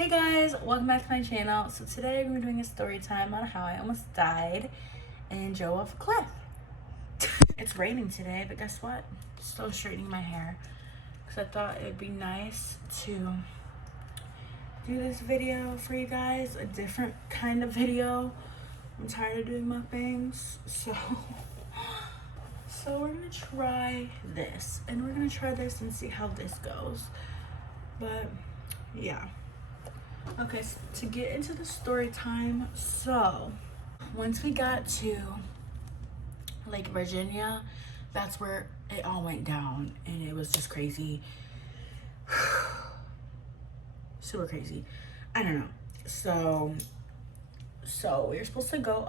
Hey guys, welcome back to my channel. So today we're doing a story time on how I almost died and drove off a cliff. It's raining today, but guess what? Still straightening my hair because I thought it'd be nice to do this video for you guys, a different kind of video. I'm tired of doing mukbangs, so we're gonna try this, and we're gonna try this and see how this goes. But yeah. Okay, so to get into the story time, so once we got to Lake Virginia, that's where it all went down, and it was just crazy. Super crazy. I don't know. So we were supposed to go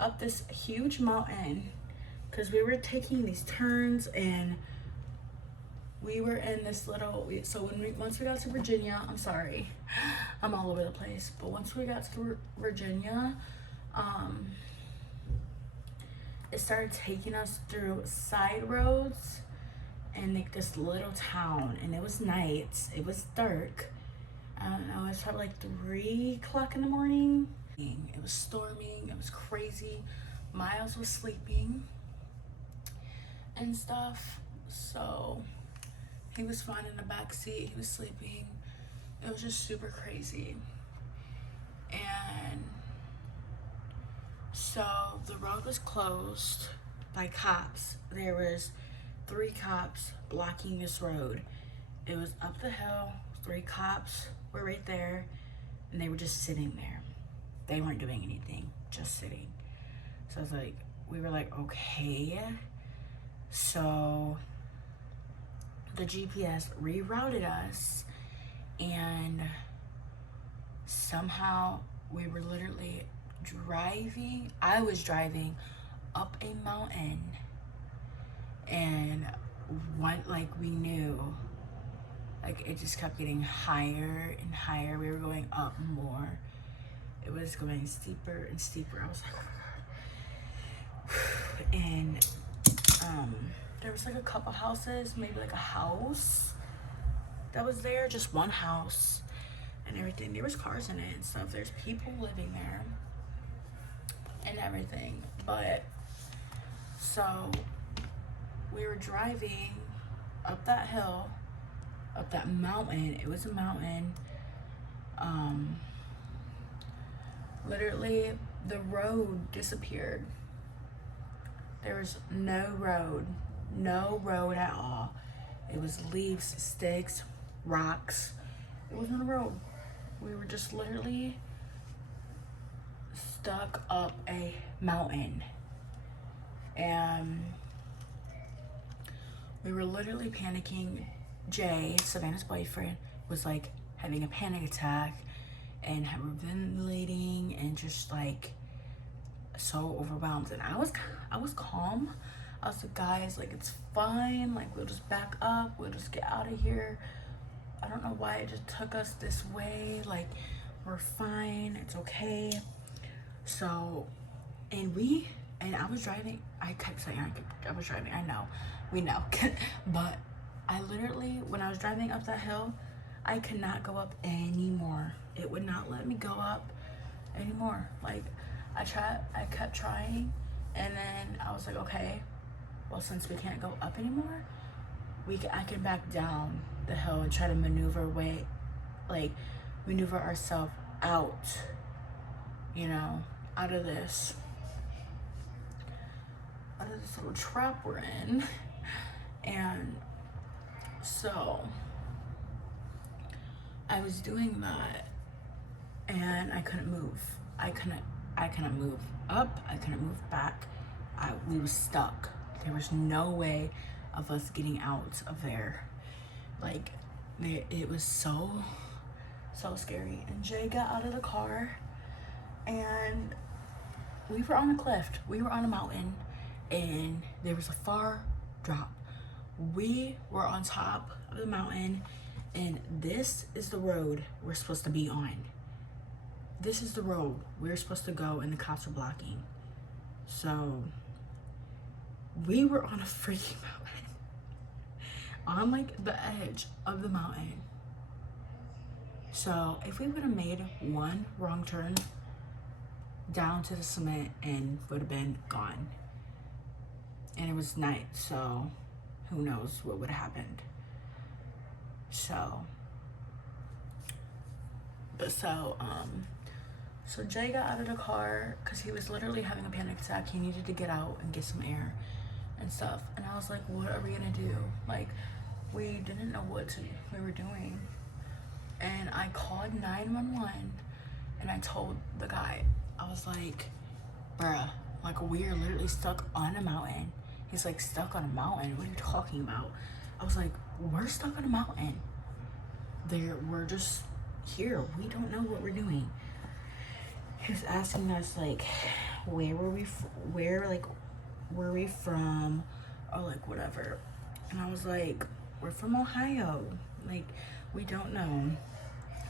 up this huge mountain because we were taking these turns, and we were in this little, so once we got to Virginia, I'm sorry, I'm all over the place, but once we got to Virginia, it started taking us through side roads and like this little town, and it was night, it was dark. I don't know, it's probably like 3 o'clock in the morning. It was storming, it was crazy. Miles was sleeping and stuff, so he was fine in the back seat, he was sleeping. It was just super crazy. And so the road was closed by cops. There was 3 cops blocking this road. It was up the hill, 3 cops were right there, and they were just sitting there. They weren't doing anything, just sitting. So I was like, we were like, okay. So the GPS rerouted us, and somehow we were literally driving. I was driving up a mountain, and we knew, like, it just kept getting higher and higher. We were going up more. It was going steeper and steeper. I was like, oh my God. And there was like a couple houses, maybe like a house that was there, just one house and everything. There was cars in it and stuff. There's people living there and everything. But so we were driving up that hill, up that mountain. It was a mountain. Literally the road disappeared. There was no road at all. It was leaves, sticks, rocks. It wasn't a road. We were just literally stuck up a mountain, and we were literally panicking. Jay, Savannah's boyfriend, was like having a panic attack and hyperventilating and just like so overwhelmed. And I was calm. I was like, guys, like, it's fine, like, we'll just back up, we'll just get out of here. I don't know why it just took us this way, like, we're fine, it's okay. So, and I was driving. I kept saying I was driving, I know, we know. But I literally, when I was driving up that hill, I could not go up anymore. It would not let me go up anymore. Like, I kept trying, and then I was like, okay, well, since we can't go up anymore, I can back down the hill and try to maneuver ourselves out, out of this little trap we're in. And so I was doing that, and I couldn't move. I couldn't move up, I couldn't move back. We were stuck. There was no way of us getting out of there. Like, it was so scary. And Jay got out of the car, and we were on a cliff. We were on a mountain, and there was a far drop. We were on top of the mountain, and this is the road we're supposed to be on. This is the road we're supposed to go, and the cops were blocking. So we were on a freaking mountain, on like the edge of the mountain. So if we would have made one wrong turn down to the cement and would have been gone. And it was night, so who knows what would have happened. So Jay got out of the car because he was literally having a panic attack. He needed to get out and get some air and stuff. And I was like, what are we gonna do? Like, we didn't know what we were doing. And I called 911 and I told the guy, I was like, bruh, like, we are literally stuck on a mountain. He's like, stuck on a mountain? What are you talking about? I was like, we're stuck on a mountain. We're just here. We don't know what we're doing. He was asking us, like, where were we from, or like whatever. And I was like, we're from Ohio. Like, we don't know.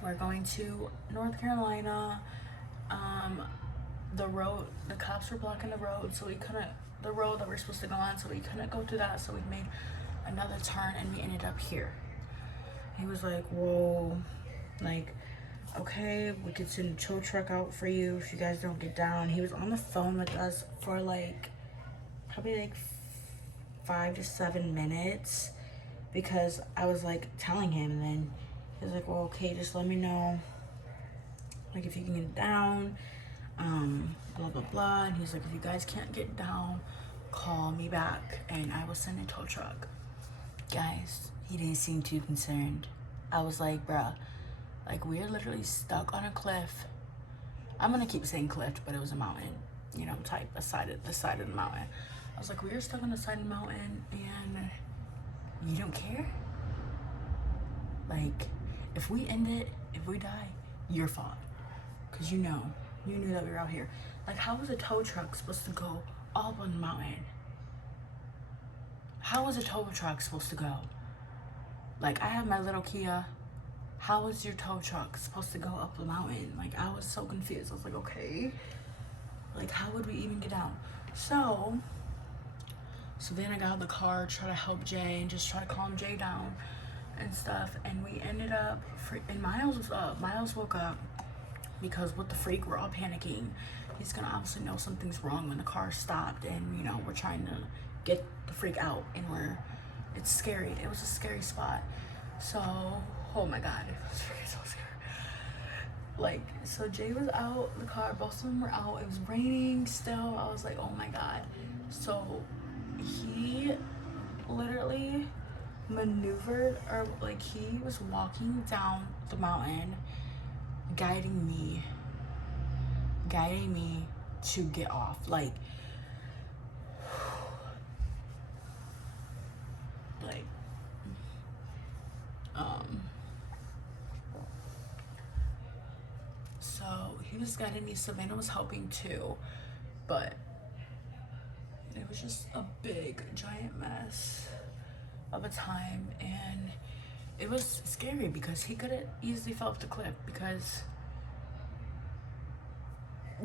We're going to North Carolina. The cops were blocking the road, so the road that we're supposed to go on, so we couldn't go through that, so we made another turn and we ended up here. He was like, whoa, like, okay, we could send a tow truck out for you if you guys don't get down. He was on the phone with us for like probably like 5 to 7 minutes because I was like telling him, and then he was like, well, okay, just let me know, like, if you can get down, blah blah blah. And he's like, if you guys can't get down, call me back and I will send a tow truck. Guys, he didn't seem too concerned. I was like, bruh, like, we're literally stuck on a cliff. I'm gonna keep saying cliff, but it was a mountain, you know, type, the side of the mountain. I was like, we're stuck on the side of the mountain and you don't care? Like, if we end it, if we die, your fault. Cause you knew that we were out here. Like, how was a tow truck supposed to go up on the mountain? How was a tow truck supposed to go? Like, I have my little Kia. How was your tow truck supposed to go up the mountain? Like, I was so confused. I was like, okay, like, how would we even get down? So then I got out of the car, try to help Jay and just try to calm Jay down and stuff. And we ended up, and Miles was up. Miles woke up because what the freak, we're all panicking. He's gonna obviously know something's wrong when the car stopped, and you know, we're trying to get the freak out, and it's scary. It was a scary spot. So, oh my God, it was freaking so scary. Like, so Jay was out the car, both of them were out. It was raining still. I was like, oh my God. So he literally maneuvered, or like, he was walking down the mountain, guiding me to get off. Like, so he was guiding me. Savannah was helping too, but it was just a big giant mess of a time, and it was scary because he could have easily fell off the cliff because,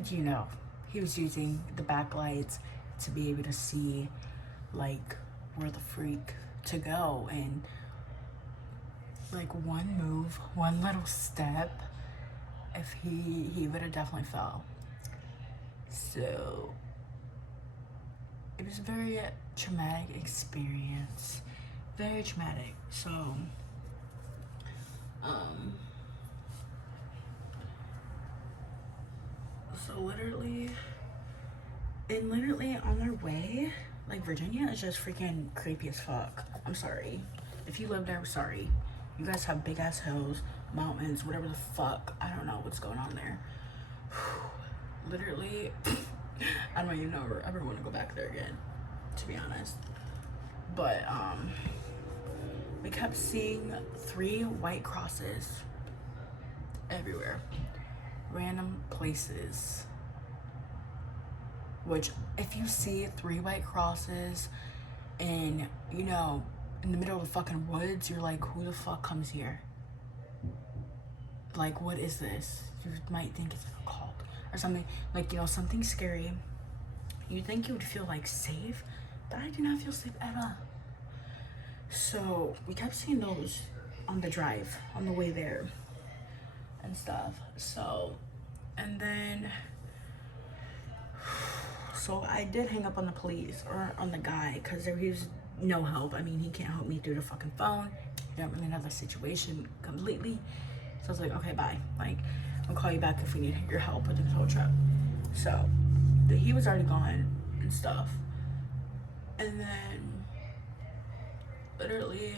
you know, he was using the backlights to be able to see, like, where the freak to go. And like, one move, one little step, if he would have definitely fell. So it was a very traumatic experience, very traumatic. So literally on our way, like, Virginia is just freaking creepy as fuck. I'm sorry. If you live there, I'm sorry. You guys have big ass hills, mountains, whatever the fuck. I don't know what's going on there. Literally, I don't even know if I ever want to go back there again, to be honest. But we kept seeing 3 white crosses everywhere, random places. Which, if you see 3 white crosses and, you know, in the middle of the fucking woods, you're like, who the fuck comes here? Like, what is this? You might think it's like a cult or something, like, you know, something scary. You'd think you would feel like safe, but I did not feel safe at all. So we kept seeing those on the drive, on the way there. and stuff. So, and then, so I did hang up on the police, or on the guy, because he was no help. I mean, he can't help me through the fucking phone. He don't really know the situation completely. So I was like, okay, bye. Like, I'll call you back if we need your help with the tow truck. So he was already gone and stuff. And then literally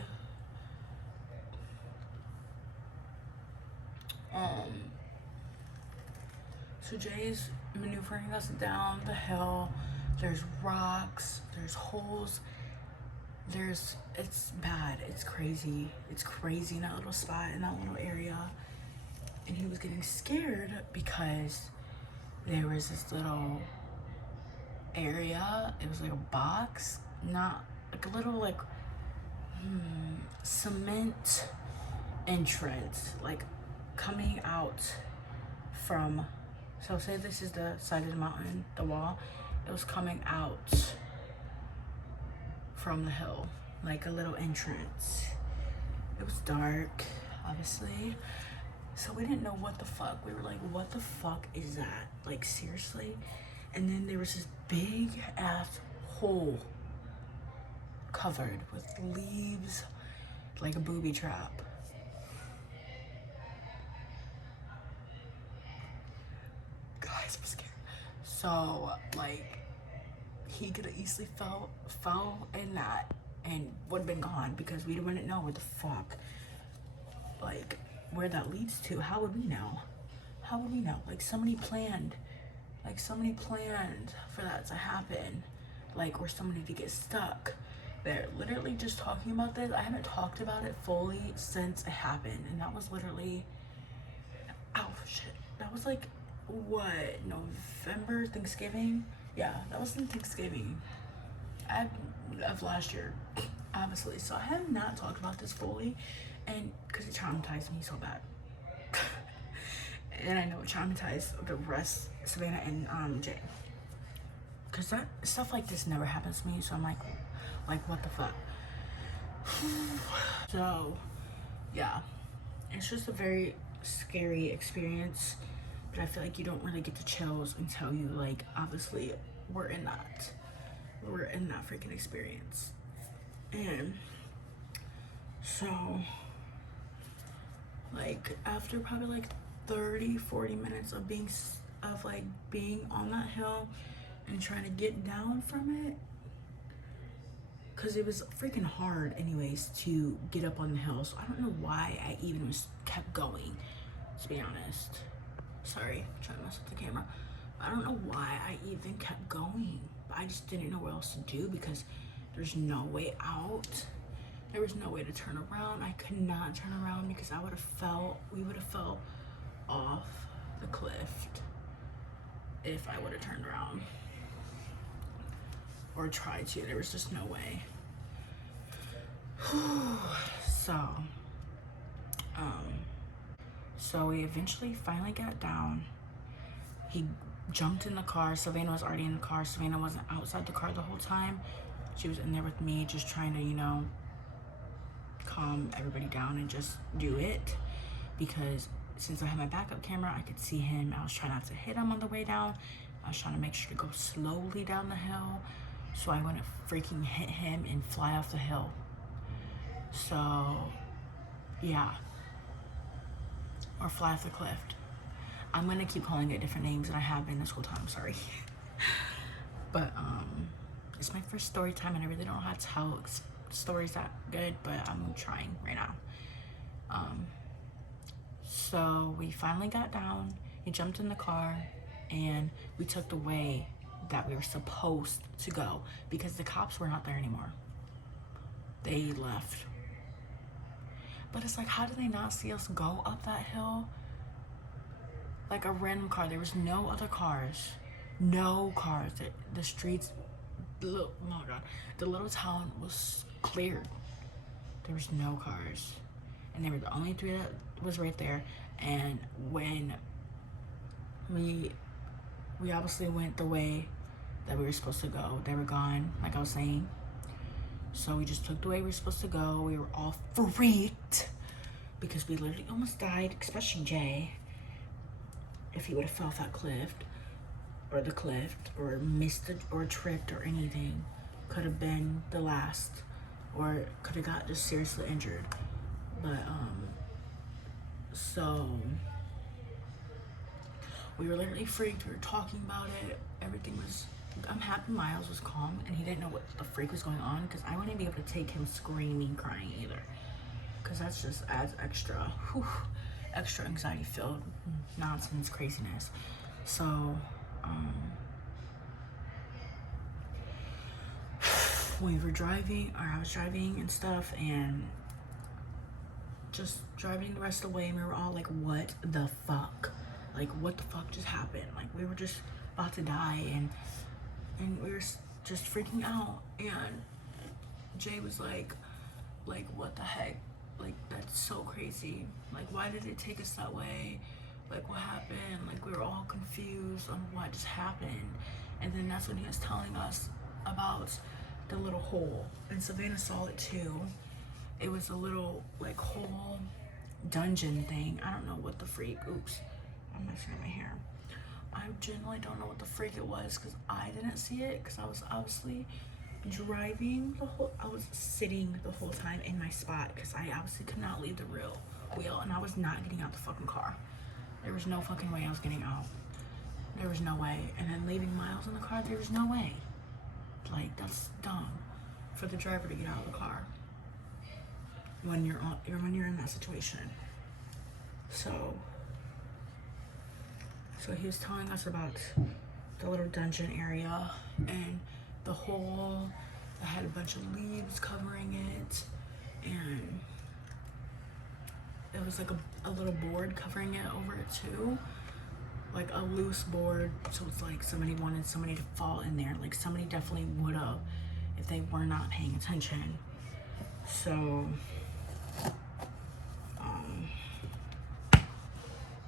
so Jay's maneuvering us down the hill. There's rocks, there's holes, it's bad, it's crazy in that little spot, in that little area. And he was getting scared because there was this little area, it was like a box, not like a little like cement entrance, like coming out from, so say this is the side of the mountain, the wall, it was coming out from the hill, like a little entrance. It was dark, obviously, so we didn't know what the fuck. We were like, what the fuck is that? Like, seriously? And then there was this big ass hole covered with leaves, like a booby trap. Guys, I'm scared. So, like, he could have easily fell in that and would have been gone, because we wouldn't know what the fuck, like, where that leads to. How would we know? How would we know? Like, somebody planned for that to happen, like, or somebody to get stuck. They're literally just talking about this. I haven't talked about it fully since it happened, and that was literally, oh shit, that was like, what, November, Thanksgiving? Yeah, that was in Thanksgiving of last year, obviously. So I have not talked about this fully, and because it traumatized me so bad. And I know it traumatized the rest, Savannah and Jay, because that stuff like this never happens to me. So I'm like what the fuck. So yeah, it's just a very scary experience, but I feel like you don't really get the chills until you, like, obviously we're in that freaking experience. And so, like, after probably like 30-40 minutes of being on that hill and trying to get down from it, because it was freaking hard anyways to get up on the hill. So I don't know why I even kept going, to be honest. Sorry, I'm trying to mess with the camera. I don't know why I even kept going, but I just didn't know what else to do, because there's no way out. There was no way to turn around. I could not turn around, because we would have fell off the cliff if I would have turned around or tried to. There was just no way. So we eventually finally got down. He jumped in the car. Savannah was already in the car. Savannah wasn't outside the car the whole time. She was in there with me, just trying to, calm everybody down and just do it, because since I had my backup camera, I could see him. I was trying not to hit him on the way down. I was trying to make sure to go slowly down the hill so I wouldn't freaking hit him and fly off the hill. So yeah, or fly off the cliff. I'm gonna keep calling it different names than I have been this whole time, sorry. But it's my first story time, and I really don't know how to tell stories that good, but I'm trying right now. So we finally got down. He jumped in the car, and we took the way that we were supposed to go, because the cops were not there anymore. They left. But it's like, how did they not see us go up that hill? Like a random car. There was no other cars. No cars. The streets, oh my God, the little town was cleared. There was no cars. And they were the only three that was right there. And when we obviously went the way that we were supposed to go, they were gone, like I was saying. So we just took the way we were supposed to go. We were all freaked because we literally almost died, especially Jay. if he would have fell off that cliff, or missed it, or tripped, or anything, could have been the last, or could have got just seriously injured. But so we were literally freaked. We were talking about it. Everything was, I'm happy Miles was calm and he didn't know what the freak was going on, because I wouldn't be able to take him screaming, crying either, because that's just adds extra anxiety filled nonsense, craziness. So we were driving, or I was driving and stuff, and just driving the rest of the way, and we were all like, what the fuck? Like, what the fuck just happened? Like, we were just about to die, and we were just freaking out. And Jay was like, what the heck? Like, that's so crazy. Like, why did it take us that way? Like, what happened? Like, we were all confused on what just happened. And then that's when he was telling us about the little hole, and Savannah saw it too. It was a little like hole dungeon thing. I don't know what the freak. Oops, I'm messing up my hair. I genuinely don't know what the freak it was, because I didn't see it, because I was obviously driving I was sitting the whole time in my spot, because I obviously could not leave the wheel, and I was not getting out the fucking car. There was no fucking way I was getting out. There was no way. And then leaving Miles in the car, there was no way. Like, that's dumb for the driver to get out of the car when you're in that situation. So he was telling us about the little dungeon area and the hole that had a bunch of leaves covering it, and it was like a little board covering it over it too, like a loose board. So it's like somebody wanted somebody to fall in there. Like, somebody definitely would have if they were not paying attention. So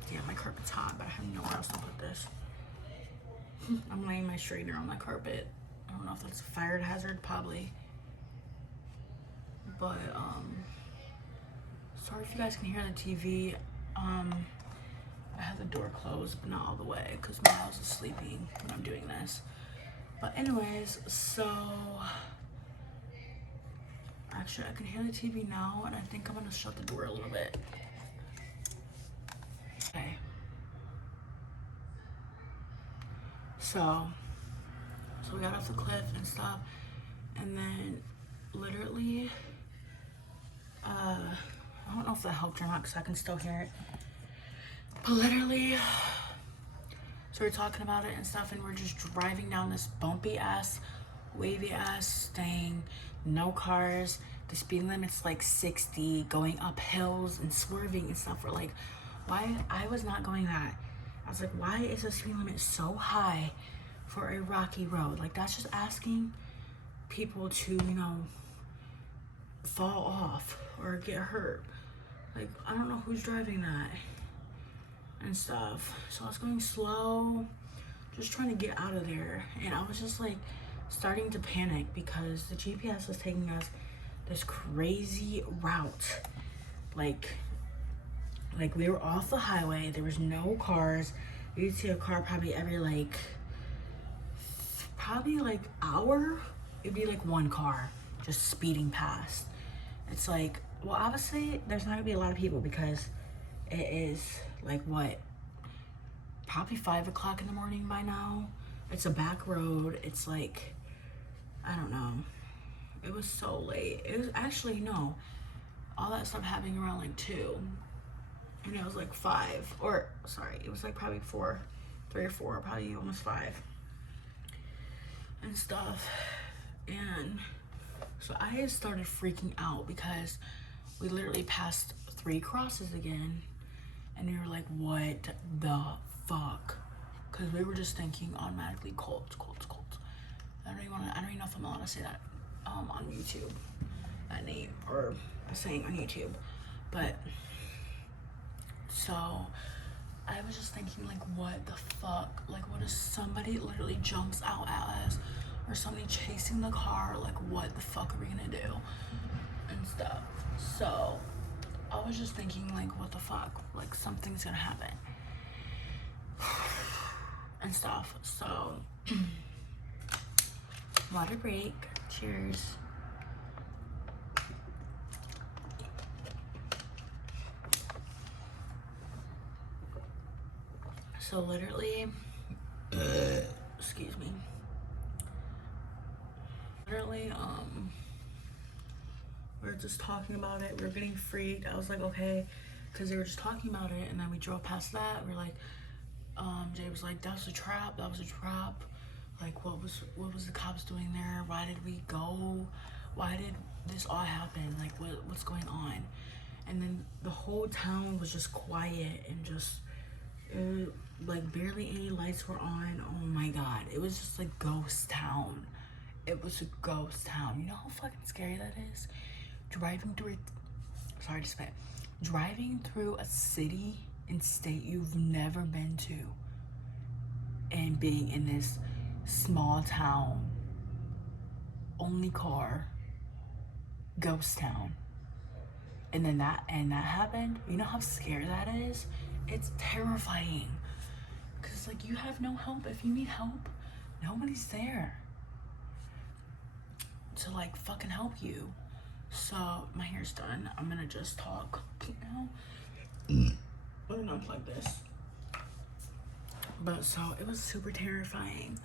yeah, my carpet's hot, but I have nowhere else to put this. I'm laying my straightener on my carpet. I don't know if that's a fire hazard, probably. But sorry if you guys can hear the TV. I have the door closed, but not all the way, because Miles is sleeping when I'm doing this. But anyways, so actually I can hear the TV now, and I think I'm gonna shut the door a little bit. Okay. So we got off the cliff and stuff, and then literally, I don't know if that helped or not, because I can still hear it. But literally, so we're talking about it and stuff, and we're just driving down this bumpy ass, wavy ass thing, no cars. The speed limit's like 60, going up hills and swerving and stuff. We're like, why? I was not going that. I was like, why is the speed limit so high for a rocky road? Like, that's just asking people to, you know, fall off or get hurt. Like, I don't know who's driving that and stuff. So I was going slow, just trying to get out of there, and I was just like starting to panic, because the GPS was taking us this crazy route. Like we were off the highway, there was no cars. You'd see a car probably every hour. It'd be like one car just speeding past. It's like, well, obviously there's not gonna be a lot of people, because it is like, what, probably 5 o'clock in the morning by now. It's a back road. It's like, I don't know. It was so late. It was actually, no, all that stuff happening around like 2, and it was like 5, or sorry, it was like probably 4, 3 or 4, probably almost 5 and stuff. And so I had started freaking out, because we literally passed 3 crosses again, and we were like, what the fuck? Because we were just thinking automatically cults. I don't even know if I'm allowed to say that on YouTube, that name, or saying on YouTube. But so I was just thinking, like, what the fuck? Like, what if somebody literally jumps out at us, or somebody chasing the car? Like, what the fuck are we gonna do and stuff? So I was just thinking, like, what the fuck? Like, something's gonna happen. and stuff. So water break. Cheers. So literally, excuse me. Literally, we were just talking about it. We were getting freaked. I was like, okay, because they were just talking about it, and then we drove past that. We are like, Jay was like, that was a trap. That was a trap. Like, what was the cops doing there? Why did we go? Why did this all happen? Like, what's going on? And then the whole town was just quiet and just like barely any lights were on. Oh my god, it was just a ghost town. It was a ghost town. You know how fucking scary that is? Driving through a city and state you've never been to, and being in this small town, only car, ghost town. And then that happened. You know how scary that is? It's terrifying. Cause like you have no help. If you need help, nobody's there to like fucking help you. So my hair's done. I'm gonna just talk now. Let me unplug this. But so it was super terrifying.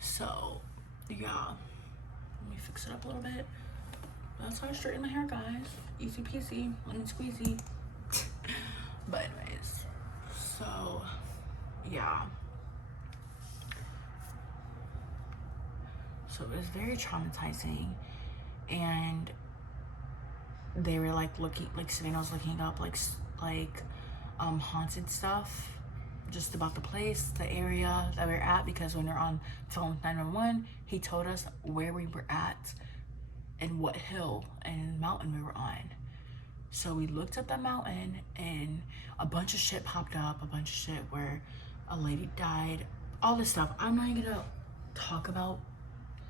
So yeah, let me fix it up a little bit. That's how I straighten my hair, guys. Easy peasy, lemon squeezy. But anyways, so yeah. So it was very traumatizing, and they were like looking, like Savannah was looking up like haunted stuff just about the place, the area that we were at, because when we were on phone with 911, he told us where we were at and what hill and mountain we were on. So we looked at the mountain and a bunch of shit popped up, a bunch of shit where a lady died, all this stuff. I'm not gonna talk about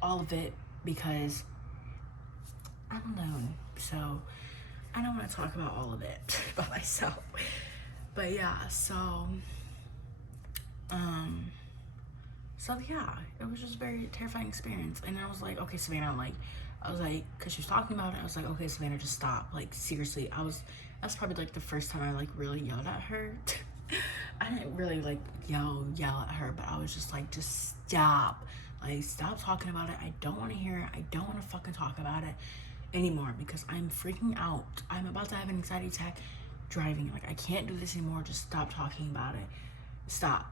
all of it because I'm alone, so I don't want to talk about all of it by myself. But yeah, so yeah, it was just a very terrifying experience. And I was like, okay, Savannah, I was like, cause she was talking about it, I was like, okay, Savannah, just stop. Like, seriously, that's probably like the first time I like really yelled at her. I didn't really like yell at her, but I was just like, just stop. Like, stop talking about it. I don't want to hear it. I don't want to fucking talk about it anymore because I'm freaking out. I'm about to have an anxiety attack driving. Like, I can't do this anymore. Just stop talking about it. Stop.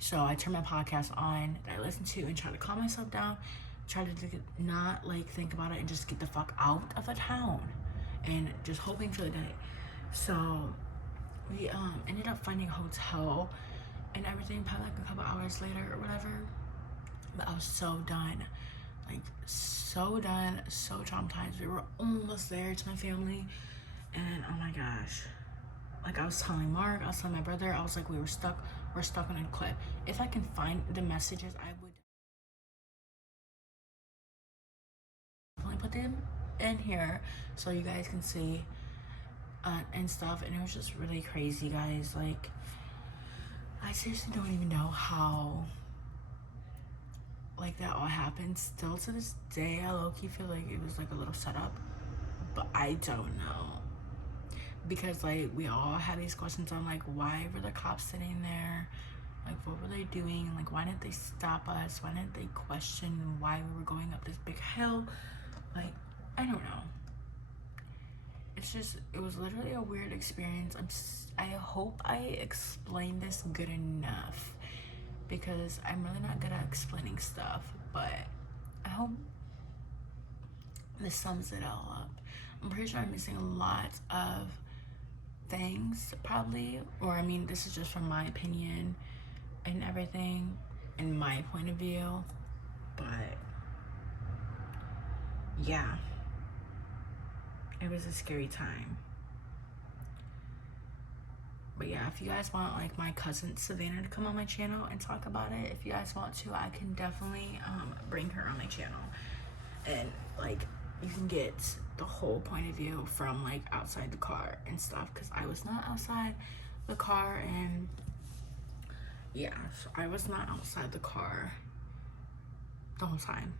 So I turned my podcast on that I listened to and tried to calm myself down, try to not like think about it and just get the fuck out of the town and just hoping for the day. So we ended up finding a hotel and everything, probably like a couple hours later or whatever. But I was so done, like so done, so traumatized. We were almost there to my family, and oh my gosh, like I was telling Mark, I was telling my brother, I was like, we're stuck on a cliff. If I can find the messages, I would definitely put them in here so you guys can see and stuff. And it was just really crazy, guys. Like, I seriously don't even know how like that all happened. Still to this day, I low-key feel like it was like a little setup, but I don't know, because like we all had these questions on like, why were the cops sitting there, like what were they doing, like why didn't they stop us, why didn't they question why we were going up this big hill, like I don't know. It's just, it was literally a weird experience. I hope I explained this good enough, because I'm really not good at explaining stuff, but I hope this sums it all up. I'm pretty sure I'm missing a lot of things probably, or I mean, this is just from my opinion and everything and my point of view, but yeah, it was a scary time. But yeah, if you guys want like my cousin Savannah to come on my channel and talk about it, if you guys want to, I can definitely bring her on my channel, and like you can get the whole point of view from like outside the car and stuff, because I was not outside the car, and Yeah, so I was not outside the car the whole time.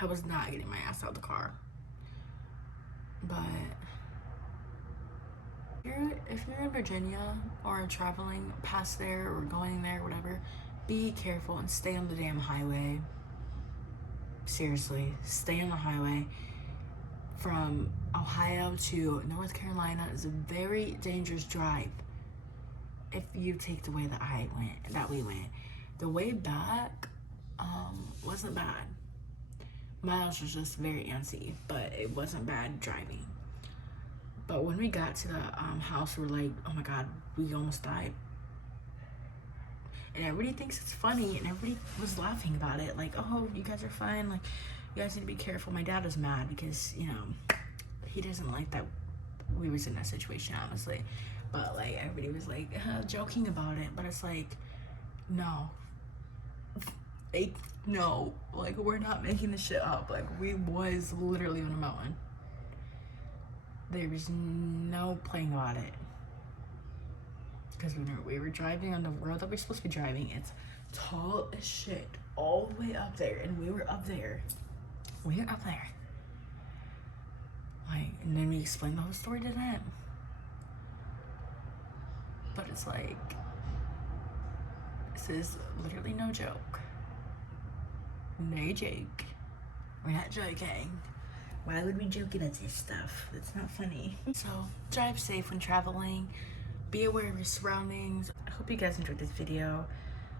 I was not getting my ass out of the car. But if you're in Virginia or traveling past there or going there, whatever, be careful and stay on the damn highway. Seriously, stay on the highway. From Ohio to North Carolina is a very dangerous drive if you take the way that we went. The way back wasn't bad. Miles was just very antsy, but it wasn't bad driving. But when we got to the house, we were like, oh my God, we almost died. And everybody thinks it's funny, and everybody was laughing about it. Like, oh, you guys are fine. Like, you guys need to be careful. My dad was mad because, you know, he doesn't like that we was in that situation, honestly. But, like, everybody was, like, joking about it. But it's like, no. Like, no. Like, we're not making this shit up. Like, we was literally on a mountain. There was no playing about it. Because we were driving on the road that we're supposed to be driving. It's tall as shit all the way up there. And we were up there. We were up there. Like, and then we explained the whole story to them. But it's like, this is literally no joke. No joke. We're not joking. Why would we joke about this stuff? It's not funny. So, drive safe when traveling. Be aware of your surroundings. I hope you guys enjoyed this video.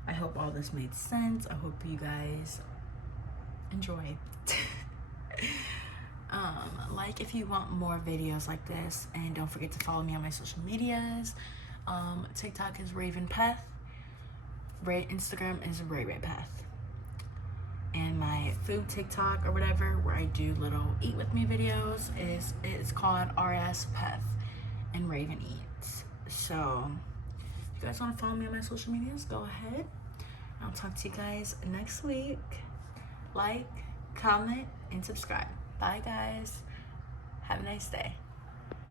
I hope all this made sense. I hope you guys enjoy. Like if you want more videos like this, and don't forget to follow me on my social medias. TikTok is RavenPath. Instagram is RayRayPath. And my food TikTok or whatever, where I do little eat with me videos, is called RS Peth and Raven Eats. So if you guys want to follow me on my social medias, go ahead. I'll talk to you guys next week. Like, comment, and subscribe. Bye guys. Have a nice day.